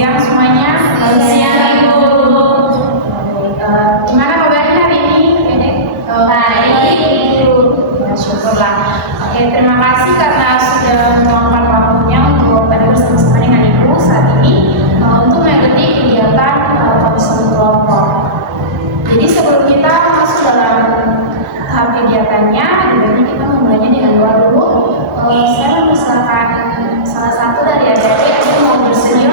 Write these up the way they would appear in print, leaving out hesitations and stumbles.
siang semuanya. Selamat siang, Ibu. Gimana kabarnya hari ini? Baik. Ya, syukurlah. Oke, terima kasih karena sudah meluangkan waktunya untuk berada bersama-sama dengan Ibu saat ini untuk mengikuti kegiatan konseling kelompok. Jadi sebelum kita masuk dalam tahap kegiatannya, jadi kita memulainya dengan doa dulu. Saya mempersilakan salah satu dari adik-adik yang mau bersedia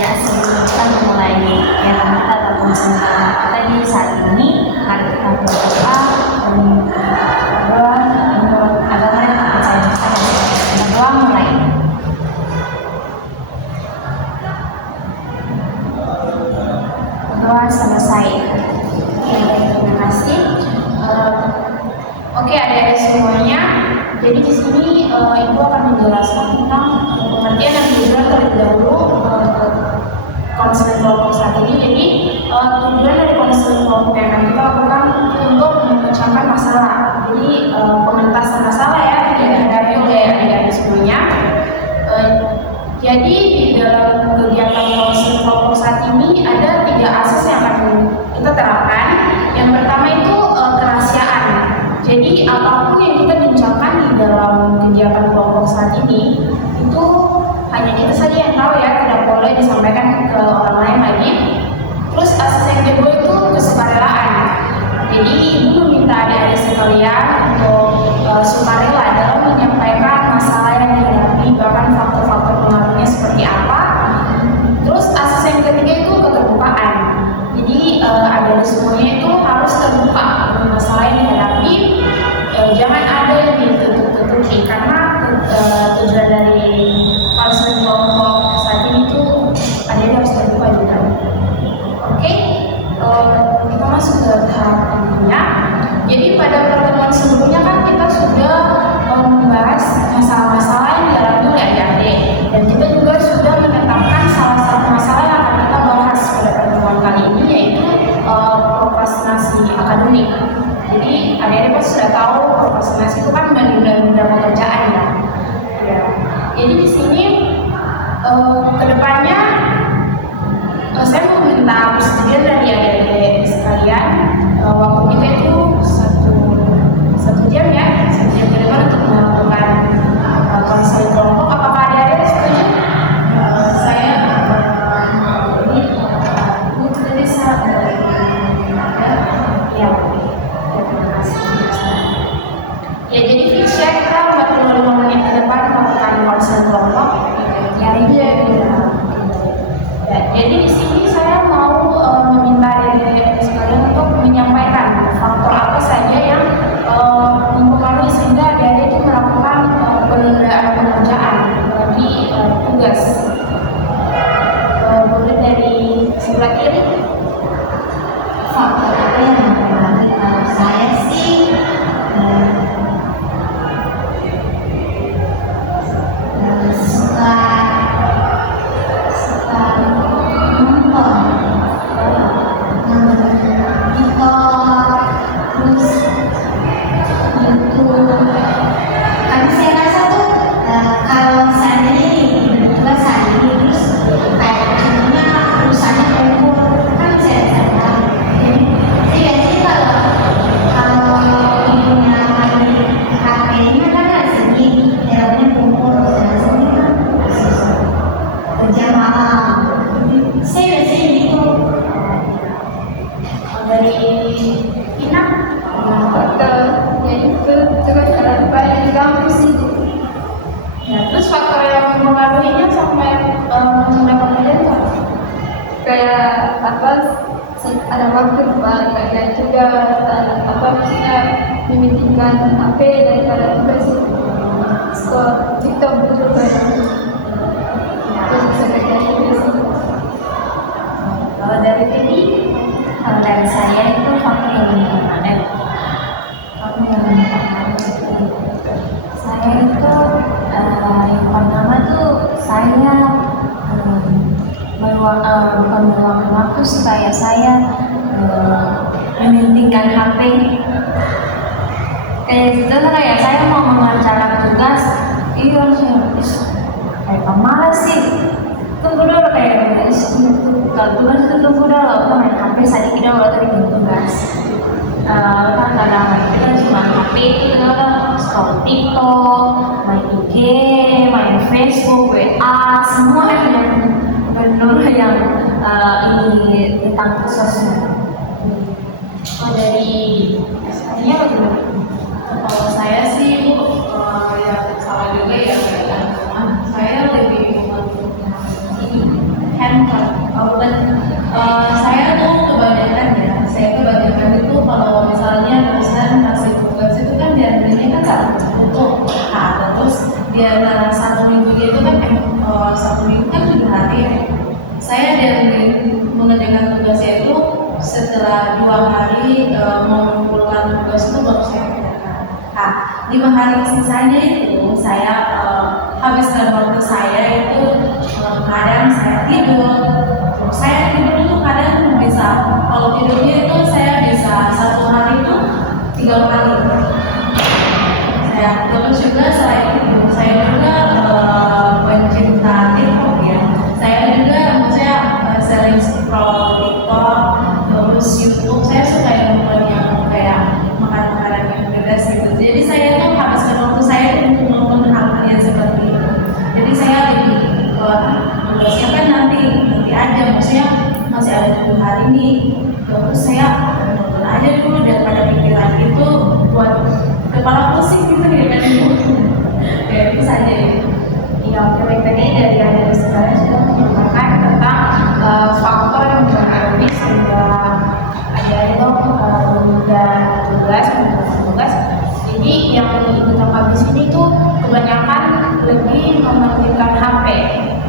Ya, sebelum kita memulai kegiatan kita atau konseling kita di saat ini, mari kita berdoa menurut agama yang kepercayaan kita. Berdoa mulai. Doa selesai. Oke, baik, terima kasih. Oke, adik-adik semuanya. Jadi di sini Ibu akan menjelaskan tentang pengertian dan tujuan terlebih dahulu konseling kelompok saat ini. Jadi tujuan dari konseling kelompok yang akan kita lakukan untuk memecahkan masalah. Jadi pengentasan masalah ya tidak dihadapi oleh adik-adik semuanya. Jadi di dalam kegiatan konseling kelompok saat ini ada 3 asas yang akan kita terapkan. Yang pertama itu kerahasiaan. Jadi apapun yang kita bincangkan di dalam kegiatan kelompok saat ini itu hanya kita saja yang tahu ya, tidak boleh disampaikan ke orang lain lagi. Terus asas yang kedua itu kesukarelaan. Jadi Ibu meminta adik-adik sekalian untuk sukarela dalam menyampaikan masalah yang dihadapi, bahkan faktor-faktor pengaruhnya seperti apa. Terus asas yang ketiga itu keterbukaan. Jadi adik-adik semuanya itu harus terbuka dengan masalah yang dihadapi. Jangan ada yang ditutup-tutupi karena tujuan dari konseling kelompok saat ini tuh adik-adik harus terbuka juga. Oke, kita masuk ke tahap intinya. Jadi pada pertemuan sebelumnya kan kita sudah membahas masalah-masalah yang dialami oleh adik-adik, dan kita juga sudah menetapkan salah satu masalah yang akan kita bahas pada pertemuan kali ini, yaitu prokrastinasi akademik. Jadi adik-adik pasti sudah tahu prokrastinasi itu kan menunda-nunda pekerjaan ya. Jadi di sini kedepannya saya mau minta persetujuan dari adik-adik sekalian. Waktu kita itu satu jam ya, 1 jam ke depan untuk melakukan konseling kelompok. Apakah adik-adik setuju? Saya itu tadi ya. Terima kasih. Ya, jadi fix ya kita 45 menit ke depan melakukan konseling kelompok. Ya, jadi di sini saya mau meminta adik-adik sekalian untuk menyampaikan faktor apa saja yang mempengaruhi sehingga adik-adik itu melakukan penundaan pekerjaan bagi tugas. Boleh dari sebelah kiri. Faktor apa yang mempengaruhi? Kalau saya sih suka nonton TikTok, terus YouTube. Karena saya rasa tuh kalau seandainya berdua saat ini terus kayak contohnya perusahaannya kumpul kan saya rasa. Jadi saya sih kalau ibunya lagi HP-nya kan ada sedih, dalamnya kumpul dan sini kan kerja malam. Saya biasanya gitu. Dari Ina, Faktor yaitu juga cara baik di kampus itu. ya, terus faktor yang mempengaruhinya sampai menunda pekerjaan itu apa? Kayak apa? Ada waktu buat kerja juga, dan apa maksudnya mementingkan HP daripada tugas itu. So TikTok betul banyak. Terus bisa kerja juga sih. Kalau dari Tini, Kalau dari saya itu faktor yang mempengaruhi. Faktor yang mempengaruhi. Saya itu yang pertama tuh saya meluangkan waktu supaya saya mementingkan HP. Kayak gitu kayak saya mau mengerjakan tugas, iya saya kayak pemalas sih. tunggu dulu kayak kalau tugas itu tunggu dulu apa main HP sedikit dulu tadi tugas kan kadang kita cuma HP itu scroll TikTok, main IG, main Facebook, WA, semua yang benar yang ini tentang sosmed. Oh, dari artinya bagaimana? Kalau saya sih ya salah juga ya kan. Saya lebih ini handphone. Bukan saya tuh kebanyakan ya. Saya kebanyakan itu kalau misalnya dosen kasih tugas itu kan diantaranya kan satu untuk terus di antara 1 minggu itu kan 1 minggu kan 7 hari ya. Saya mengerjakan tugasnya itu setelah 2 hari mengumpulkan tugas itu baru saya kerjakan. 5 hari sisanya itu saya habiskan waktu saya itu kadang saya tidur. Saya tidur itu kadang bisa, kalau tidurnya itu saya bisa 1 hari itu 3 kali. Saya terus juga selain itu saya juga pencinta TikTok ya. Saya juga maksudnya sering scroll TikTok terus YouTube. Saya suka yang nonton yang kayak makanan-makanan yang pedas gitu. Jadi saya tuh habiskan waktu saya untuk nonton hal-hal yang seperti itu. Jadi saya lebih tugasnya kan nanti aja, maksudnya masih ada 7 hari nih. Terus saya nonton aja dulu daripada pikiran itu buat kepala pusing gitu ya kan. Ya itu saja ya. Iya, oke, tadi dari Anda sekarang sudah menyampaikan tentang faktor yang mempengaruhi sehingga ada itu menunda tugas. Jadi yang Ibu tangkap di sini tuh kebanyakan lebih mementingkan HP.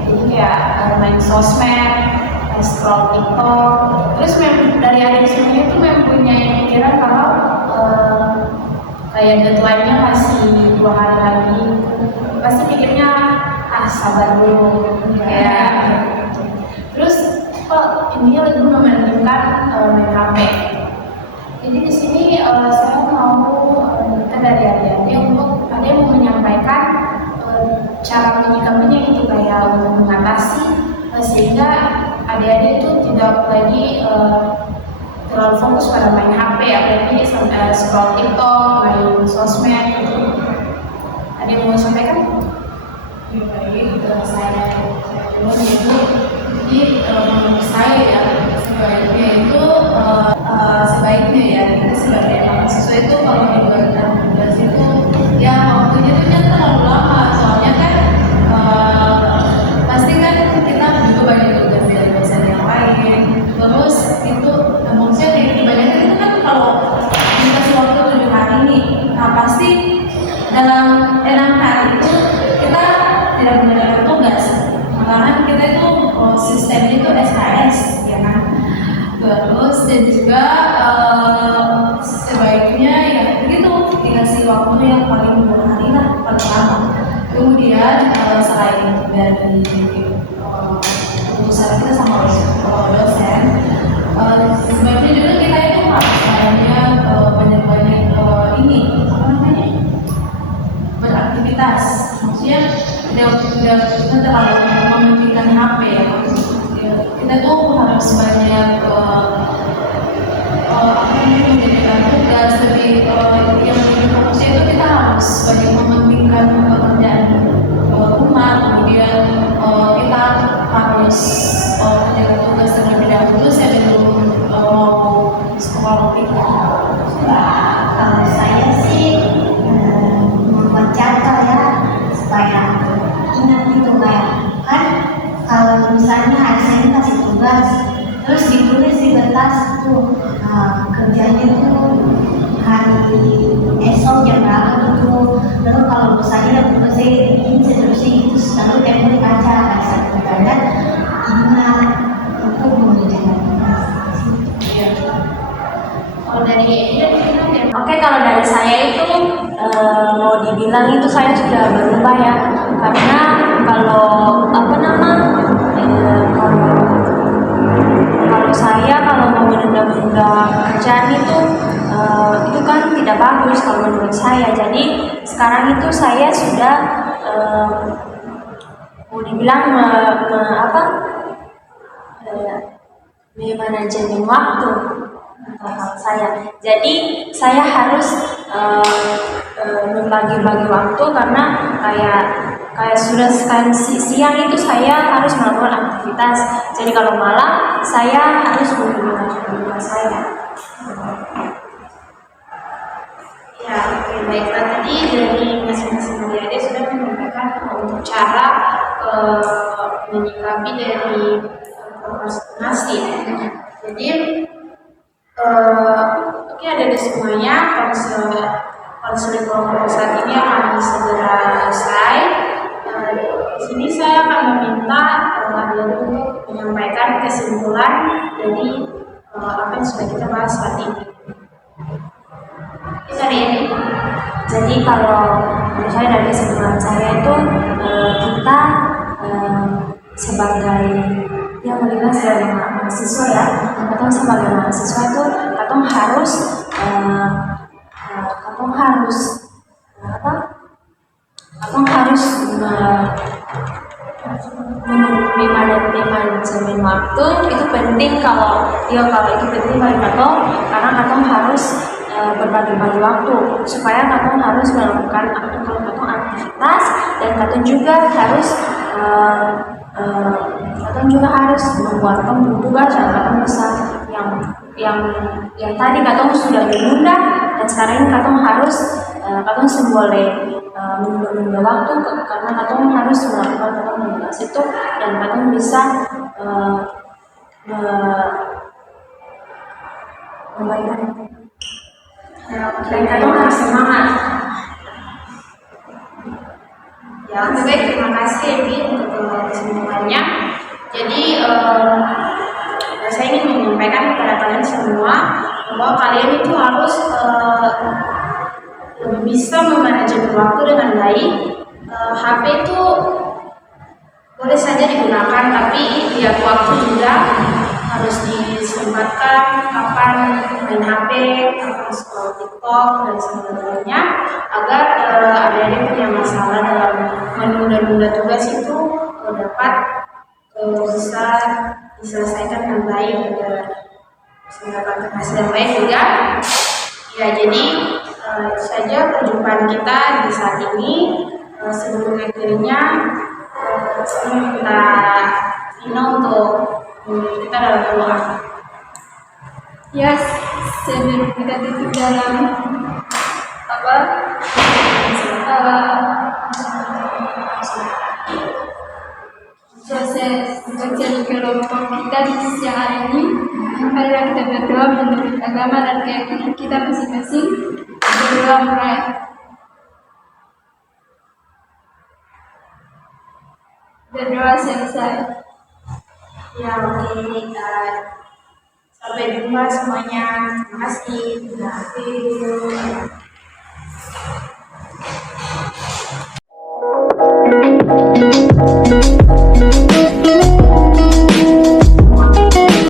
Jadi kayak main sosmed, scroll TikTok. Terus dari Anda semuanya itu mempunyai pikiran kalau kayak deadline-nya masih 2 hari lagi, pasti pikirnya sabar dulu kayak terus kok intinya lebih mementingkan main HP. Jadi di sini saya mau minta dari adik-adik untuk ada yang mau menyampaikan cara menyikapinya gitu, kayak untuk mengatasi sehingga adik-adik itu tidak lagi terlalu fokus pada main HP, apalagi scroll TikTok, main sosmed gitu. Ada yang mau sampaikan? Ya baik, saya dulu itu jadi menurut saya ya sebaiknya ya kita sebagai mahasiswa itu kalau membuat tugas itu ya waktunya itu jangan terlalu lama, soalnya kan pasti kan kita juga banyak tugas dari dosen yang lain. Terus itu maksudnya kebanyakan itu kan kalau dikasih waktu 7 hari nih, pasti dalam 6 hari itu kita tidak mengerjakan tugas. Malahan kita itu sistemnya itu SKS ya kan. Terus dan juga sebaiknya ya begitu dikasih waktu yang paling 2 hari lah paling lama. Kemudian selain dari keputusan kita sama dosen, sebaiknya juga kita itu harus banyak-banyak ini apa namanya beraktivitas. Maksudnya tidak terlalu mementingkan HP ya. Kita tuh harus banyak menjadikan tugas lebih yang lebih fokusnya itu kita harus banyak mementingkan pekerjaan rumah. Kemudian kita harus menjaga tugas terlebih dahulu sebelum mau sekolah kita. Kalau saya sih membuat jadwal ya supaya ingat gitu, kayak kan kalau misalnya hari Senin kasih tugas terus ditulis di kertas tuh kerjanya tuh hari esok jam berapa gitu. Lalu kalau misalnya tugas saya ini seterusnya gitu, lalu template aja kasih dan ingat untuk mengerjakan tugas. Kalau dari Oke, kalau dari saya itu mau dibilang itu saya sudah berubah ya, karena kalau kalau saya kalau mau menunda-nunda pekerjaan itu kan tidak bagus kalau menurut saya. Jadi sekarang itu saya sudah mau dibilang dibilang memanajemen waktu kalau saya. Jadi saya harus membagi-bagi waktu karena kayak sudah siang itu saya harus melakukan aktivitas. Jadi kalau malam saya harus menggunakan rumah saya. Ya, oke, baiklah, tadi dari masing-masing adik sudah menyampaikan untuk cara menyikapi dari prokrastinasi. Jadi oke, ada di semuanya konseling kelompok saat ini akan segera selesai. Di sini saya akan meminta adik untuk menyampaikan kesimpulan dari apa yang sudah kita bahas saat ini. Jadi kalau menurut saya dari kesimpulan saya itu kita sebagai yang melihat sebagai mahasiswa ya, atau sebagai mahasiswa itu kita harus manajemen waktu itu penting kalau itu penting bagi kita karena kita harus berbagi-bagi waktu supaya kita harus melakukan aktivitas dan kita juga harus membuat tugas yang kita bisa yang tadi kita sudah menunda dan sekarang ini kita harus boleh menunda waktu karena kita harus melakukan tugas itu dan kita bisa memberikan dan kita harus semangat. Ya, baik, terima kasih Evi untuk kesimpulannya. Jadi saya ingin menyampaikan kepada kalian semua bahwa kalian itu harus bisa memanajemen waktu dengan baik. HP itu boleh saja digunakan, tapi tiap waktu juga harus disempatkan kapan main HP, kapan scroll TikTok dan sebagainya, agar adik-adik punya masalah dalam menunda-nunda tugas itu dapat bisa diselesaikan dengan baik agar mendapatkan hasil yang baik juga. Ya, jadi itu saja perjumpaan kita di saat ini. Sebelum akhirnya saya minta Vino untuk kita dalam doa. Ya, sebelum kita tutup dalam proses kerja kelompok kita di siang hari ini, marilah kita berdoa menurut agama dan keyakinan kita masing-masing. Berdoa mulai. Berdoa selesai. Ya, oke. Sampai jumpa semuanya. Terima kasih.